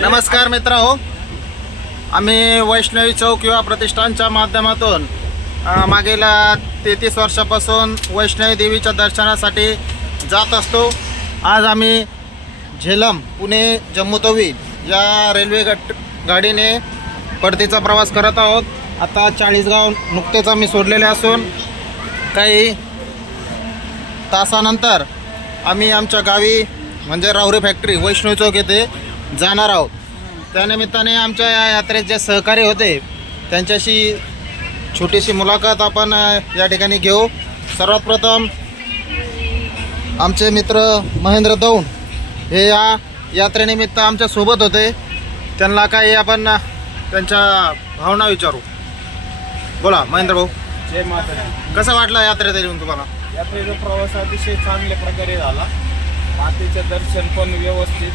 नमस्कार मित्रांनो, आम्ही वैष्णवी चौक युवा प्रतिष्ठानच्या माध्यमातून मागील 33 वर्षापासून वैष्णवी देवीच्या दर्शनासाठी जात असतो. आज आम्ही झेलम पुणे जम्मू तवी या रेल्वे गाडीने परतीचा प्रवास करत आहोत. आता 40 गाव नुकतेच आम्ही सोडलेले असून काही तासानंतर आम्ही आमच्या गावी म्हणजे राहुरी फॅक्टरी वैष्णवी चौक येथे जाणार आहोत. त्यानिमित्ताने आमच्या या यात्रेत जे सहकारी होते त्यांच्याशी छोटीशी मुलाखत आपण या ठिकाणी घेऊ. सर्वात प्रथम आमचे मित्र महेंद्र दौंड हे या यात्रेनिमित्त आमच्या सोबत होते. त्यांना काही आपण त्यांच्या भावना विचारू. बोला महेंद्र भाऊ. जय माता. कसं वाटलं यात्रेत येऊन तुम्हाला? यात्रेचा प्रवास अतिशय चांगल्या प्रकारे झाला. मातेचं दर्शन पण व्यवस्थित,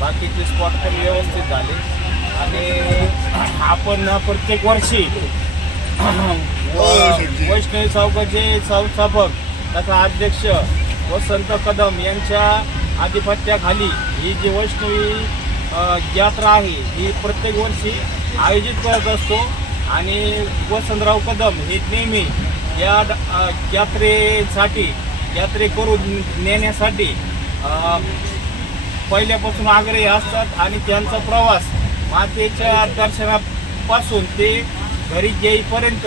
बाकीचे स्पॉट पण व्यवस्थित झाले आणि आपण प्रत्येक वर्षी वैष्णवी चौकाचे संस्थापक तथा अध्यक्ष वसंत कदम यांच्या आधिपत्याखाली ही जी वैष्णवी यात्रा आहे ही प्रत्येक वर्षी आयोजित करत असतो आणि वसंतराव कदम हे नेहमी या यात्रे करून नेण्यासाठी पहिल्यापासून आग्रही असतात आणि त्यांचा प्रवास मातेच्या दर्शनापासून ते घरी येईपर्यंत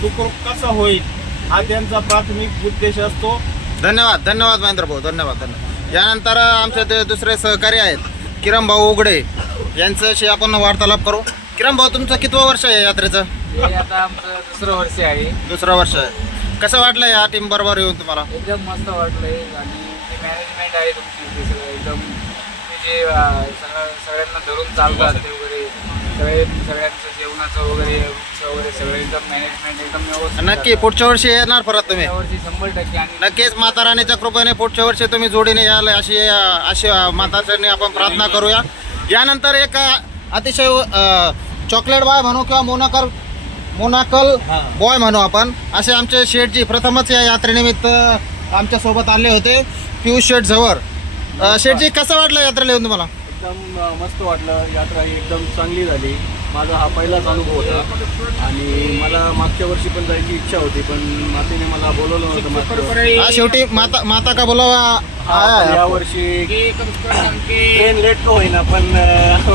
सुखरूप कसा होईल हा त्यांचा प्राथमिक उद्देश असतो. धन्यवाद धन्यवाद महेंद्र भाऊ, धन्यवाद. यानंतर आमचे ते दुसरे सहकारी आहेत किरण भाऊ उघडे, यांच्याशी आपण वार्तालाप करू. किरण भाऊ, तुमचं कितवं वर्ष आहे यात्रेचं? आता आमचं दुसरं वर्ष आहे. दुसरं वर्ष आहे. कसं वाटलं या टीम बरोबर येऊन तुम्हाला? एकदम मस्त वाटलंय आणि जे मॅनेजमेंट आहे तुमची ते सगळं एकदम जे सगळ्यांना धरून चालतात ते वगैरे सगळ्यांचं जेवणाचं वगैरे रूमचं वगैरे सगळं एकदम मॅनेजमेंट एकदम व्यवस्थित. नक्की पुढच्या वर्षी येणार परत तुम्ही? वर्षी 100% आणि नक्कीच माता राणीच्या कृपेने पुढच्या वर्षी तुम्ही जोडीने याल अशी माताचरणी आपण प्रार्थना करूया. यानंतर एक अतिशय चॉकलेट बॉय म्हणू किंवा मोनाकल बॉय म्हणू आपण, असे आमचे शेठजी प्रथमच या यात्रेनिमित्त आमच्या सोबत आले होते. पियुष शेठ झवर. शेठजी, कसं वाटलं यात्रेला येऊन तुम्हाला? एकदम मस्त वाटलं. यात्रा ही एकदम चांगली झाली. माझा हा पहिलाच अनुभव होता आणि मला मागच्या वर्षी पण जायची इच्छा होती, पण मातेने मला बोलवलं होतं. शेवटी माता का बोलावा या वर्षी ट्रेन लेट तो होईना पण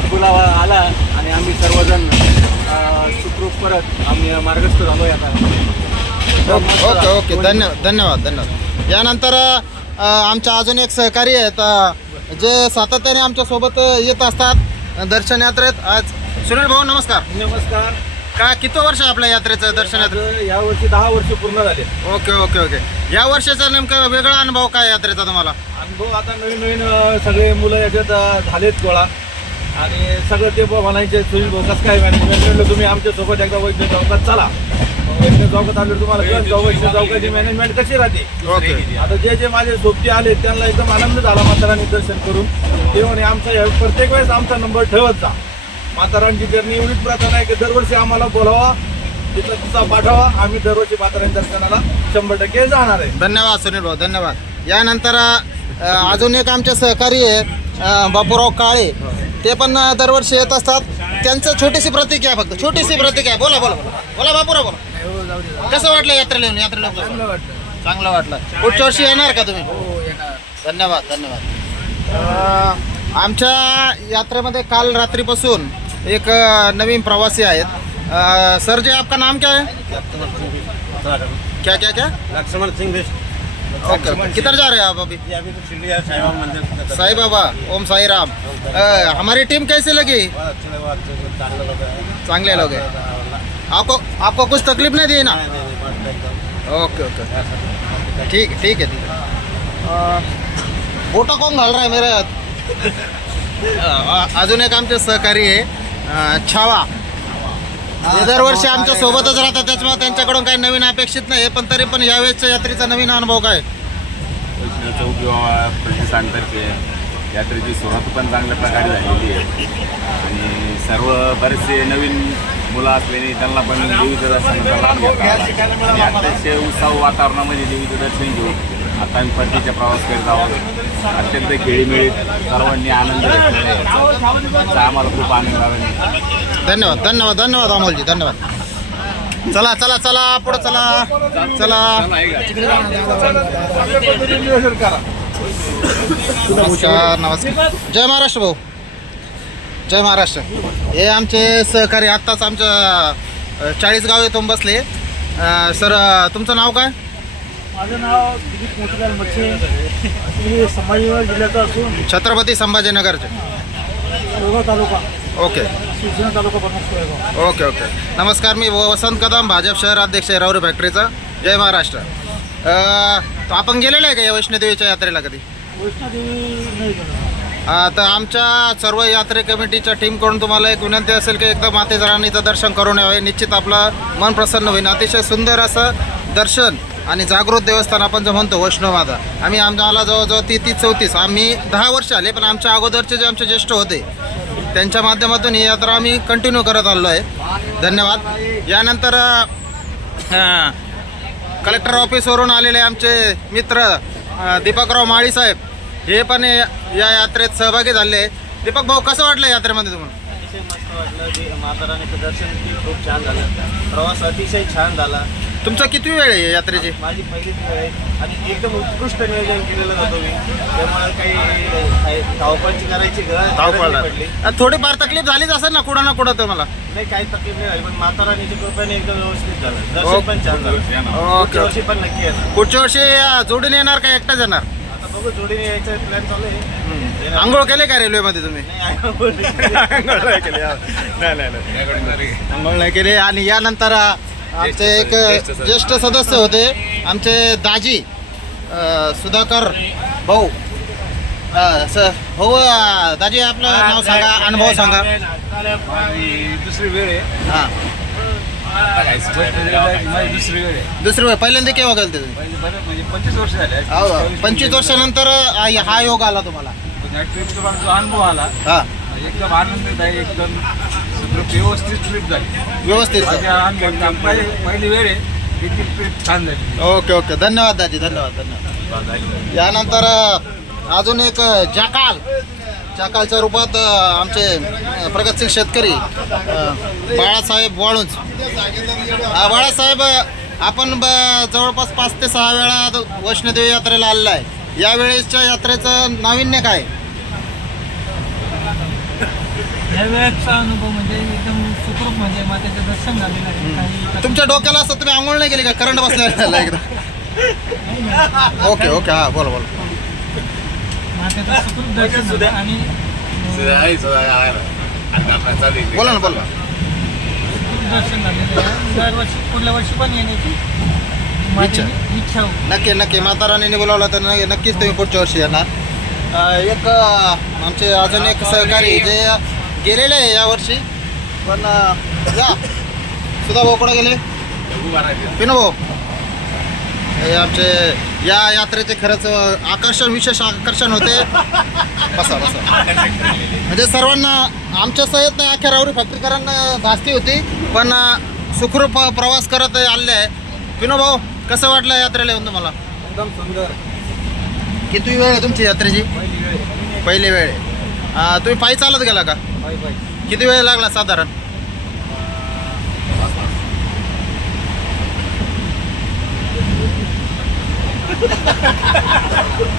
बोलावा आला आणि आम्ही सर्वजण सुखरूप परत आम्ही मार्गस्थ झालो आता. ओके ओके, धन्यवाद. यानंतर आमच्या अजून एक सहकारी आहेत जे सातत्याने आमच्या सोबत येत असतात दर्शन यात्रेत. आज सुनील भाऊ, नमस्कार. नमस्कार. काय किती वर्ष आहे आपल्या यात्रेचं दर्शन यात्रेत? या वर्षी 10 वर्ष पूर्ण झाले. ओके. या वर्षाचा नेमका वेगळा अनुभव काय यात्रेचा तुम्हाला? अनुभव आता नवीन सगळे मुलं याच्यात झालेत गोळा आणि सगळं ते म्हणायचे सुनील भाऊ कसं काय मॅनेजमेंट म्हणलं तुम्ही आमच्यासोबत एकदा वैष्णव चौकात चला. वैष्णव चौकात आले तुम्हाला कळत वैष्णव चौकाची मॅनेजमेंट कशी राहते. ओके. आता जे माझे सोबती आले त्यांना एकदम आनंद झाला माताराणी दर्शन करून. ते म्हणे आमचा प्रत्येक वेळेस आमचा नंबर ठेवत जा. माताराणची जर्नी एवढीच प्रार्थना आहे की दरवर्षी आम्हाला बोलावा, तिचा पाठवा. आम्ही दरवर्षी माताराणी दर्शनाला 100% जाणार आहे. धन्यवाद सुनील भाऊ, धन्यवाद. यानंतर अजून एक आमचे सहकारी आहेत बापूराव काळे, ते पण दरवर्षी येत असतात. त्यांचं छोटीशी प्रतिक्रिया, फक्त छोटीशी प्रतिक्रिया. बोला बापूराव, बोला. कसं वाटलं यात्रेला येऊन? चांगलं वाटलं. पुढच्या वर्षी येणार का तुम्ही? हो येणार. धन्यवाद. आमच्या यात्रेमध्ये काल रात्रीपासून एक नवीन प्रवासी आहेत. सर जी, आपका नाम क्या है? क्या? लक्ष्मण सिंह. ओके. किधर जा रहे हैं आप अभी? साई बाबा, ओम साई राम. हमारी टीम कैसी लगी? चांगले लोग हैं. आपको कुछ तकलीफ नहीं दी ना? ओके. ठीक है. फोटो कोण घाल रहा है मेरे? अजून एक आमचे सहकारी आहे छावा. हे दरवर्षी आमच्या सोबतच राहतात, त्याच्यामुळे त्यांच्याकडून काही नवीन अपेक्षित नाही. पण तरी पण यावेळेसच्या यात्रेचा नवीन अनुभव काय? वैष्णव चौक किंवा प्रतिष्ठानतर्फे यात्रेची सुरुवात पण चांगल्या प्रकारे झालेली आहे आणि सर्व बरेचसे नवीन मुलं असल्याने त्यांना पण देवीचं दर्शनाचा लाभ घेतात. अतिशय उत्साह वातावरणामध्ये देवीचं दर्शन घेऊन आता आम्ही परतीचा प्रवास करीत आहोत. अत्यंत खेळीमेळीत सर्वांनी आनंद घेतलेला आहे याचा आम्हाला खूप आनंद झाला. धन्यवाद धन्यवाद धन्यवाद अमोलजी, धन्यवाद. चला चला चला पुढं चला चला. नमस्कार नमस्कार. जय महाराष्ट्र भाऊ, जय महाराष्ट्र. हे आमचे सहकारी आत्ताच आमच्या 40 गाव येथून बसले. सर तुमचं नाव काय? माझं नाव दिलीप मोतीलाल मच्छे. मी संभाजीनगर जिल्ह्याचा असून छत्रपती संभाजीनगरचे. कोळगाव तालुका, ओके शिवसेना तालुका प्रमुख कोळगाव. Okay okay. नमस्कार, मी वसंत कदम, भाजप शहर अध्यक्ष आहे राहुरी फॅक्टरीचा. जय महाराष्ट्र. तो आपण गेलेलो आहे का या वैष्णोदेवीच्या यात्रेला कधी? वैष्णोदेवी नाही गेलो. तर आमच्या सर्व यात्रे कमिटीच्या टीमकडून तुम्हाला एक विनंती असेल की एकदा मातेच्या राणीचं दर्शन करून यावे. निश्चित आपलं मन प्रसन्न होईल. अतिशय सुंदर असं दर्शन आणि जागृत देवस्थान आपण जे म्हणतो वैष्णोमाता. आम्हाला जवळजवळ 33-34 आम्ही 10 वर्ष आले, पण आमच्या अगोदरचे जे आमचे ज्येष्ठ होते त्यांच्या माध्यमातून ही यात्रा आम्ही कंटिन्यू करत आलो आहे. धन्यवाद. यानंतर कलेक्टर ऑफिसवरून आलेले आमचे मित्र दीपकराव माळी साहेब हे पण या यात्रेत सहभागी झाले. दीपक भाऊ, कसं वाटलं यात्रेमध्ये तुम्हाला? अतिशय मस्त वाटलं. जे माता राणीचं दर्शन खूप छान झालं. प्रवास अतिशय छान झाला. तुमचा किती वेळ आहे यात्रेची? माझी पहिलीच वेळ आहे आणि एकदम उत्कृष्ट नियोजन केलेलं जातो मी. त्यामुळे काही धावपळची करायची गरज नाही पडली. थोडीफार तकलीफ झालीच असेल ना कुठं ना कुठं तुम्हाला? नाही, काही तकलीफ नाही झाली, पण माता राणीच्या कृपेने एकदम व्यवस्थित झालं. दर्शन पण छान झालं. ओके पुढच्या वर्षी पण नक्की येणार. पुढच्या वर्षी जोडीने येणार का एकटाच येणार? आता बघू, जोडीने यायचा प्लॅन चालू आहे. आंघोळ केले का रेल्वेमध्ये तुम्ही? नाही, आंघोळ नाही केली. नाही आंघोळ नाही केली. आणि यानंतर आमचे एक ज्येष्ठ सदस्य होते आमचे दाजी सुधाकर भाऊ. भाऊ दाजी आपलं नाव सांगा, अनुभव सांगा. दुसरी वेळ आहे. हां, माझी दुसरी वेळ आहे. दुसरी वेळ. पहिल्यांदा केव्हा गेलं तुम्ही? म्हणजे 25 वर्ष झाले. 25 वर्षानंतर हा योग आला तुम्हाला? ट्रिपचा जो अनुभव आला हां, एकदम आनंदित आहे. एकदम व्यवस्थित ट्रिप झाली. व्यवस्थित. पहिली वेळ आहे. ती ट्रिप छान झाली. Okay okay. धन्यवाद दाजी, धन्यवाद धन्यवाद. यानंतर अजून एक जाकालच्या रूपात आमचे प्रगतशील शेतकरी बाळासाहेब वाळुंज. बाळासाहेब, आपण जवळपास 5 ते 6 वेळा वैष्णोदेवी यात्रेला आलेला आहे. यावेळेसच्या यात्रेचं नाविन्य काय? या वेळेचा अनुभव म्हणजे एकदम सुखरूप, म्हणजे मातेचं दर्शन झालेलं आहे. काही तुमच्या डोक्याला असं तुम्ही आंघोळ नाही केली का? करंट बसला एकदा. Okay okay. हां, बोला बोला. मातेचं सुखरूप दर्शन झालं आणि बोला ना बोला. सुखरूप दर्शन झालेलं आहे. दरवर्षी पुढल्या वर्षी पण येण्याची माझी इच्छा होती. नक्की नक्की. माता राणीने बोलावलं तर नक्कीच तुम्ही पुढच्या वर्षी येणार. एक आमचे अजून एक सहकारी जे गेलेले आहे यावर्षी, पण जा सुधा भाऊ कुठं गेले? पिनू भाऊ. हे आमचे या यात्रेचे खरंच आकर्षण, विशेष आकर्षण होते. बसा बसा. म्हणजे सर्वांना आमच्या सहित नाही, अख्ख्या राहुरी फॅक्टरीकरांना धास्ती होती, पण सुखरूप प्रवास करत आले आहे. पिनू भाऊ, कसं वाटलं यात्रेला येऊन तुम्हाला? एकदम सुंदर. किती वेळ आहे तुमची यात्रेची? पहिली वेळ आहे. पहिली वेळ आहे. तुम्ही पायी चालत गेला का? Bye bye. किती वेळ लागला साधारण?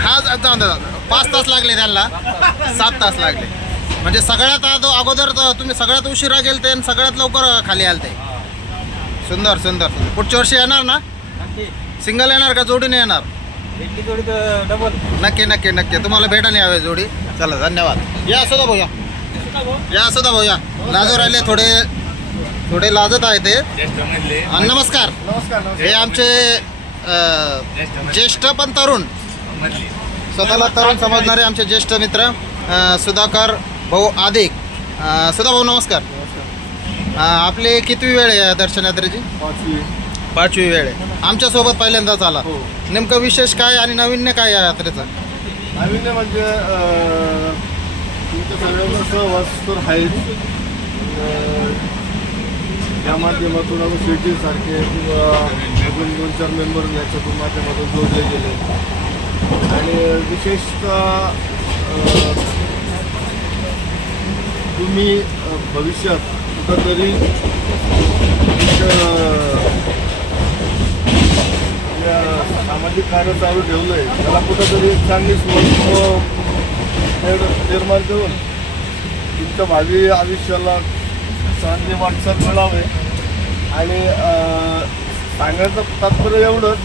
हा, 5 तास लागले त्यांना. 7 तास लागले. म्हणजे सगळ्यात अगोदर तुम्ही सगळ्यात उशिरा गेलते आणि सगळ्यात लवकर खाली आलते. सुंदर सुंदर. पुढच्या वर्षी येणार ना? नक्की. सिंगल येणार का जोडीने येणार? भेटली जोडी तर डबल. नक्की नक्की नक्की. तुम्हाला भेटायला यावे जोडी. चला, धन्यवाद. या सुधा भाऊ, या सुधा भाऊ, या. लाजू राहिले, थोडे लाजत आहे ते. आणि नमस्कार. हे आमचे ज्येष्ठ पण तरुण, स्वतःला तरुण समजणारे आमचे ज्येष्ठ मित्र सुधाकर भाऊ आदिक. सुधा भाऊ नमस्कार. आपले किती वेळ आहे दर्शन यात्रेची? 5वी वेळ आहे. आमच्यासोबत पहिल्यांदाच आला. नेमकं विशेष काय आणि नाविन्य काय या यात्रेचं? नाविन्य म्हणजे तुमच्या सगळ्यांचा सहवास तर आहेच. या माध्यमातून आपण सिटीसारखे किंवा अजून 2-4 मेंबर याच्यातून माध्यमातून जोडले गेले. आणि विशेषतः तुम्ही भविष्यात कुठंतरी सामाजिक कार्य चालू ठेवलं आहे, त्याला कुठंतरी एक चांगली निर्माण करून तुमच्या भावी आयुष्याला चांगली वाटचाल मिळावे. आणि सांगायचं तात्पर्य एवढंच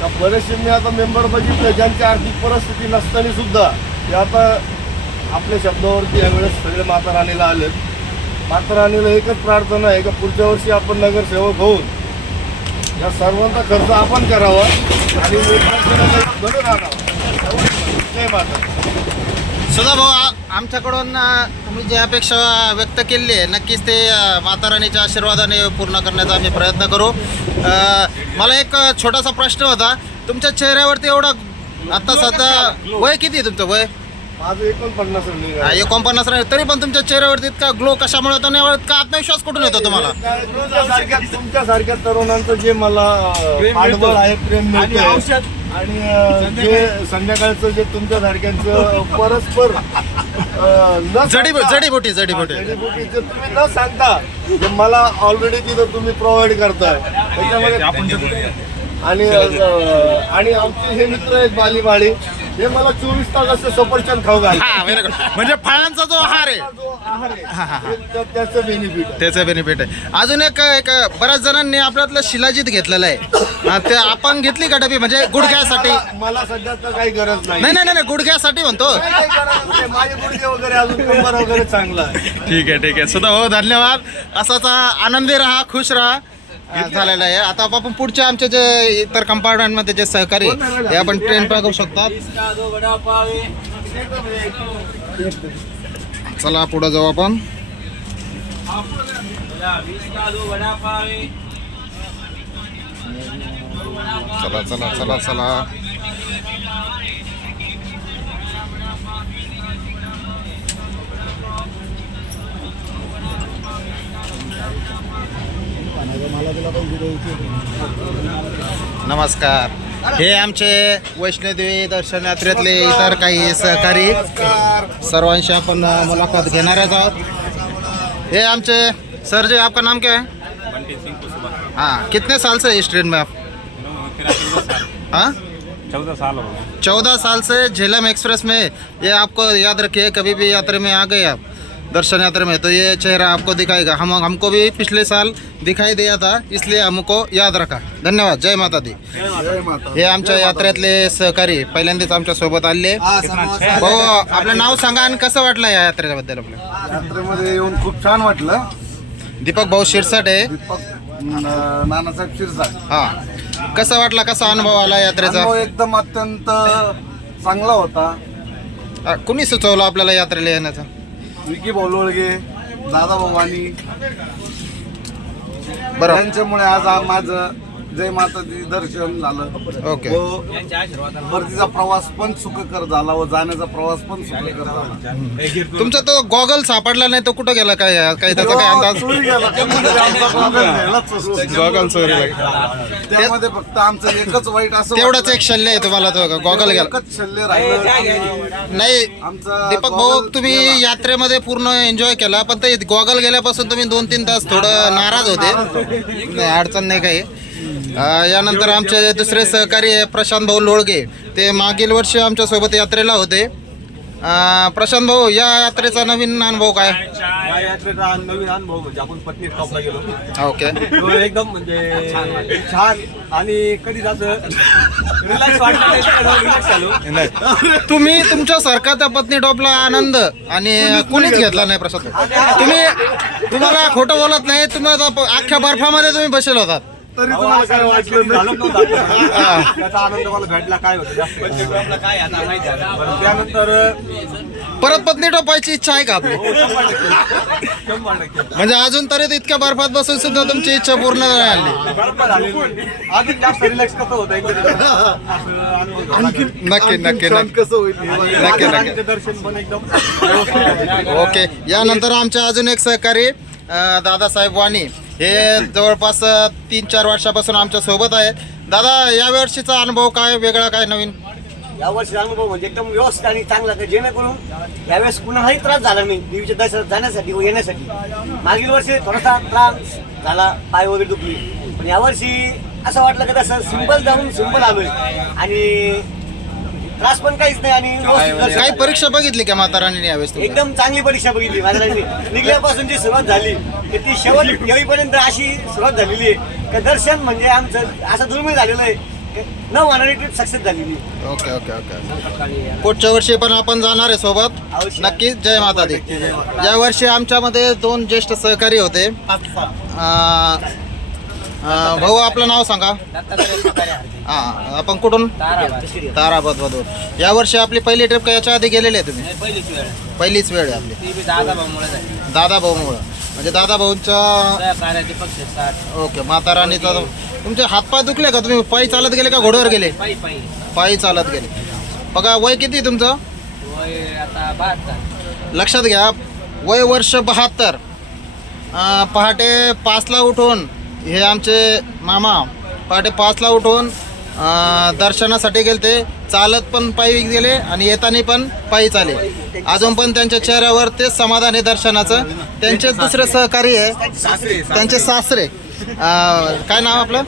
का बरेचसे मी आता मेंबर बघितले ज्यांची आर्थिक परिस्थिती नसताना सुद्धा ते आता आपल्या शब्दावरती यावेळेस सगळे माता राणीला आलेत. माता राणीला एकच प्रार्थना आहे का पुढच्या वर्षी आपण नगरसेवक होऊन या सर्वांचा खर्च आपण करावा आणि घडून आणावा. जय माता. सुधा भाऊ, आमच्याकडून तुम्ही जी अपेक्षा व्यक्त केली आहे नक्कीच ते माता राणीच्या आशीर्वादाने पूर्ण करण्याचा आम्ही प्रयत्न करू. मला एक छोटासा प्रश्न होता, तुमच्या चेहऱ्यावरती एवढा आता सध्या वय किती आहे तुमचं वय? माझं 49 रनिंग आहे. 49 नाही, तरी पण तुमच्या चेहऱ्यावरती इतका ग्लो कशामुळे होता आणि इतका आत्मविश्वास कुठून येतो तुम्हाला? तुमच्यासारख्या तरुणांचं जे मला पाठबळ आहे, प्रेम मिळतंय आणि जे संध्याकाळचं जे तुमच्यासारख्यांचं परस्पर जडीबुटी जडीबुटीचं तुम्ही न सांगता जे मला ऑलरेडी तिथं तुम्ही प्रोव्हाइड करताय त्याच्यामध्ये आणि आमचे हे मित्र आहेत बाली हे मला 24 तास असे सफरचंद खाऊ घाल. म्हणजे फळांचा जो आहार आहे जो आहार आहे त्याचं बेनिफिट त्याचं बेनिफिट आहे. अजून एक बऱ्याच जणांनी आपल्यातलं शिलाजीत घेतलेलं आहे, ते आपण घेतली का डबी म्हणजे गुडघ्यासाठी? मला सध्या तर काही गरज नाही. नाही गुडघ्यासाठी म्हणतो. काही गरज नाही. माझे गुडघे वगैरे अजून कंबर वगैरे चांगला आहे. ठीक आहे सुद्धा हो, धन्यवाद. असाच आनंदी राहा, खुश राहा. झालेलं आहे. आता आपण पुढच्या आमचे जे इतर कंपार्टमेंटमध्ये जे सहकारी हे आपण ट्रेन पाहू शकतात. चला पुढे जाऊ आपण. चला नमस्कार. हे आमचे वैष्णोदेवी दर्शन यात्रेतले इतर काही सहकारी, सर्वांशी आपण मुलाखत घेणारच आहोत. ये हमसे सर जी, आपका नाम क्या है? हाँ, कितने साल से इस ट्रेन में आप? हाँ, 14 साल से झेलम एक्सप्रेस में. ये आपको याद रखिए, कभी भी यात्रा में आ गए आप दर्शन यात्रा में तो ये चेहरा आपको दिखाएगा. हमको भी पिछले साल दिखाई दिया था, इसलिए हमको याद रखा. धन्यवाद. जय माता दी. हे आमच्या यात्रेतले सहकारी पहिल्यांदाच आमच्या सोबत आले. हो, आपलं नाव सांगा आणि कसं वाटलं या यात्रेबद्दल? आपलं यात्रेमध्ये येऊन खूप छान वाटलं. दीपक भाऊ शिरसाट आहे. नानासाहेब शिरसाट. हां, कसा वाटला, कसा अनुभव आला यात्रेचा? एकदम अत्यंत चांगला होता. कुणी सुचवलं आपल्याला यात्रेला येण्याचं? विकी बोलवळगे, दादा भवानी बरं, यांच्यामुळे आज माझं जय माता दी दर्शन झालं. ओके. व परतीचा प्रवास पण सुखकर झाला व जाण्याचा प्रवास पण सुखकर झाला. तुमचा तो गॉगल सापडला नाही, तो कुठं गेला? काय त्याचा काय अंदाज? चोरी गेला. त्यामध्ये आमचा गॉगल नेला चोरून. गॉगल चोरी लागला. त्यामध्ये फक्त आमचं एकच वाईट असं तेवढाच एक शल्य आहे तुम्हाला, तो गॉगल गेला. एकच शल्य राहिलं. नाही आमचा दीपक भाऊ, तुम्ही यात्रेमध्ये पूर्ण एन्जॉय केला, पण ते गॉगल गेल्यापासून तुम्ही 2-3 तास थोडं नाराज होते. नाही, अडचण नाही काही. यानंतर आमचे दुसरे सहकारी आहे प्रशांत भाऊ लोळगे, ते मागील वर्षी आमच्या सोबत यात्रेला होते. प्रशांत भाऊ, या यात्रेचा नवीन अनुभव काय? या यात्रेचा नवीन अनुभव म्हणजे आपण पत्नी टॉपला गेलो. ओके. तो एकदम म्हणजे छान आणि कधी असं रिलॅक्स वाटलं. तुम्ही तुमच्यासारखा त्या पत्नी टॉपला आनंद आणि कुणीच घेतला नाही प्रशांत भाऊ. तुम्हाला खोटं बोलत नाही, तुम्ही अख्ख्या बर्फामध्ये तुम्ही बसेल होतात. तरी तुम्हाला काय वाटलं नाही? त्याचा आनंद मला भेटला. काय होतं जास्त काय आता माहिती आहे. त्यानंतर परत पत्नी टोपायची इच्छा आहे का आपली? 100% म्हणजे अजून तरी इतक्या बर्फात बसून सुद्धा तुमची इच्छा पूर्ण नाही झाली. बरोबर झाली. अजून जास्त रिलॅक्स कसं होतं नक्की कसं होईल? दर्शन पण एकदम ओके. यानंतर आमचे अजून एक सहकारी दादासाहेब वाणी, हे जवळपास 3-4 वर्षापासून आमच्या सोबत आहेत. दादा, या वर्षीचा अनुभव काय, वेगळा काय नवीन? यावर्षी अनुभव म्हणजे एकदम व्यवस्थित आणि चांगला तर जेणेकरून यावेळेस कुणालाही त्रास झाला नाही देवीच्या दर्शनात जाण्यासाठी व येण्यासाठी. मागील वर्षी थोडासा त्रास झाला, पाय वगैरे दुखली, पण यावर्षी असं वाटलं की तसं सिंपल जाऊन सिंपल आलोय आणि त्रास पण काहीच नाही आणि व्यवस्थित दर्शन. काही परीक्षा बघितली का माता राणीने यावेळेस तुमच्या? एकदम चांगली परीक्षा बघितली माझ्या निघल्यापासून जी सुरुवात झाली तर ती शेवट येईपर्यंत अशी सुरुवात झालेली आहे की दर्शन म्हणजे आमचं असं दुर्मिळ झालेलं आहे, न होणारी ट्रिप सक्सेस झालेली. Okay okay okay. पुढच्या वर्षी पण आपण जाणार आहे सोबत अवश्य. नक्कीच. जय माता दी. या वर्षी आमच्यामध्ये 2 ज्येष्ठ सहकारी होते. भाऊ आपलं नाव सांगा. हां, आपण कुठून? ताराबाद मधून. या वर्षी आपली पहिली ट्रिप का याच्या आधी गेलेली आहे तुम्ही? पहिलीच वेळ आहे आपली. दादा भाऊमुळं म्हणजे दादा भाऊंच्या. ओके. माता राणीचा तुमचे हातपाय दुखले का? तुम्ही पायी चालत गेले का घोड्यावर गेले? पायी चालत गेले. बघा वय किती तुमचं? लक्षात घ्या, वय वर्ष 72. पहाटे 5ला उठून हे आमचे मामा पहाटे 5ला उठून दर्शनासाठी गेलते. चालत पण पायी गेले आणि येताना पण पायी चाले. अजून पण त्यांच्या चेहऱ्यावर तेच समाधान आहे दर्शनाचं. त्यांचे दुसरे सहकारी आहे, त्यांचे सासरे. काय नाव आपलं?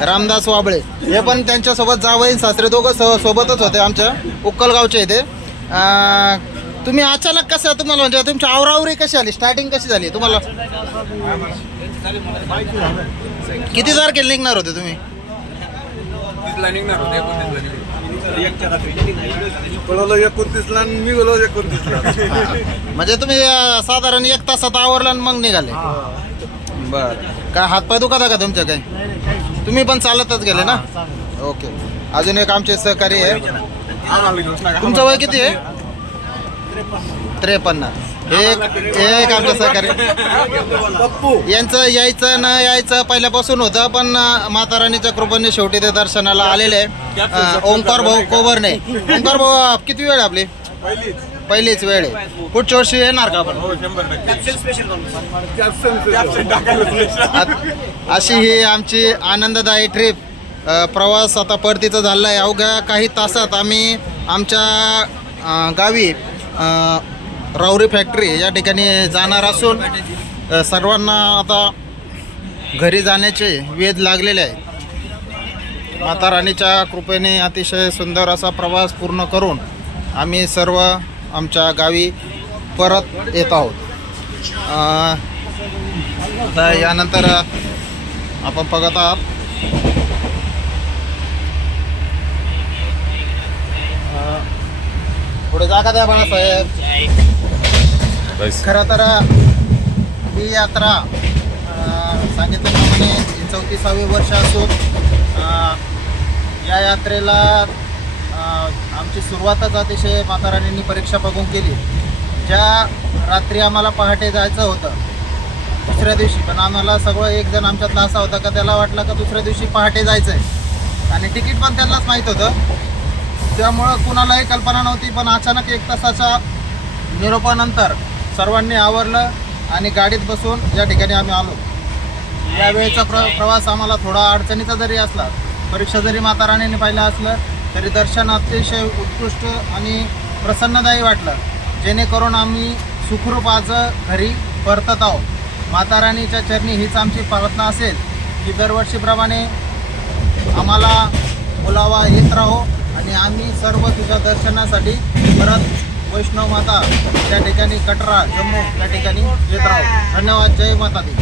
रामदास वाबळे. हे पण त्यांच्यासोबत जावई सासरे दोघं सोबतच होते आमच्या उक्कलगावचे इथे. तुम्ही अचानक कसं तुम्हाला म्हणजे तुमची आवरावरी कशी आली? स्टार्टिंग कशी झाली तुम्हाला? किती तारखेला निघणार होते तुम्ही? म्हणजे तुम्ही साधारण 1 तासात आवरला आणि मग निघाले? बर. काय हातपाय दुखत का तुमच्या? काही तुम्ही पण चालतच गेले ना? ओके. अजून एक आमचे सहकारी आहे. तुमचं वय किती आहे? 53. एक आमचं सहकारी. यांचं यायचं न यायचं पहिल्यापासून होतं, पण माता राणीच्या कृपेने शेवटी ते दर्शनाला आलेले आहे. ओंकार भाऊ कोबरने. ओंकार भाऊ किती वेळ आपली? पहिलीच वेळ आहे. पुढच्या वर्षी येणार का आपण? अशी ही आमची आनंददायी ट्रिप. प्रवास आता परतीचा झाला आहे. अवघ्या काही तासात आम्ही आमच्या गावी राऊरी फॅक्टरी या ठिकाणी जाणार असून सर्वांना आता घरी जाण्याचे वेध लागलेले आहे. माता राणीच्या कृपेने अतिशय सुंदर असा प्रवास पूर्ण करून आम्ही सर्व आमच्या गावी परत येत आहोत. आता यानंतर आपण बघत आहात पुढे जागा द्या बाळासाहेब. खरं तर ही यात्रा सांगितल्याप्रमाणे 34वे वर्ष असून या यात्रेला आमची सुरुवातच अतिशय माता राणींनी परीक्षा बघून केली. ज्या रात्री आम्हाला पहाटे जायचं होतं दुसऱ्या दिवशी, पण आम्हाला सगळं एक जण आमच्यातला असा होता का त्याला वाटलं का दुसऱ्या दिवशी पहाटे जायचं आहे आणि तिकीट पण त्यांनाच माहीत होतं. त्यामुळं कुणालाही कल्पना नव्हती, पण अचानक 1 तासाच्या निरोपानंतर सर्वांनी आवरलं आणि गाडीत बसून या ठिकाणी आम्ही आलो. यावेळेचा प्रवास आम्हाला थोडा अडचणीचा जरी असला, परीक्षा जरी माता राणीने पाहिलं असलं तरी दर्शन अतिशय उत्कृष्ट आणि प्रसन्नदायी वाटलं. जेणेकरून आम्ही सुखरूप आज घरी परतत आहोत. माता राणीच्या चरणी हीच आमची प्रार्थना असेल की दरवर्षीप्रमाणे आम्हाला बोलावा येत राहो आणि आम्ही सर्व तुझ्या दर्शनासाठी परत वैष्णव माता त्या ठिकाणी कटरा जम्मू त्या ठिकाणी येत राहू. धन्यवाद. जय माता दी.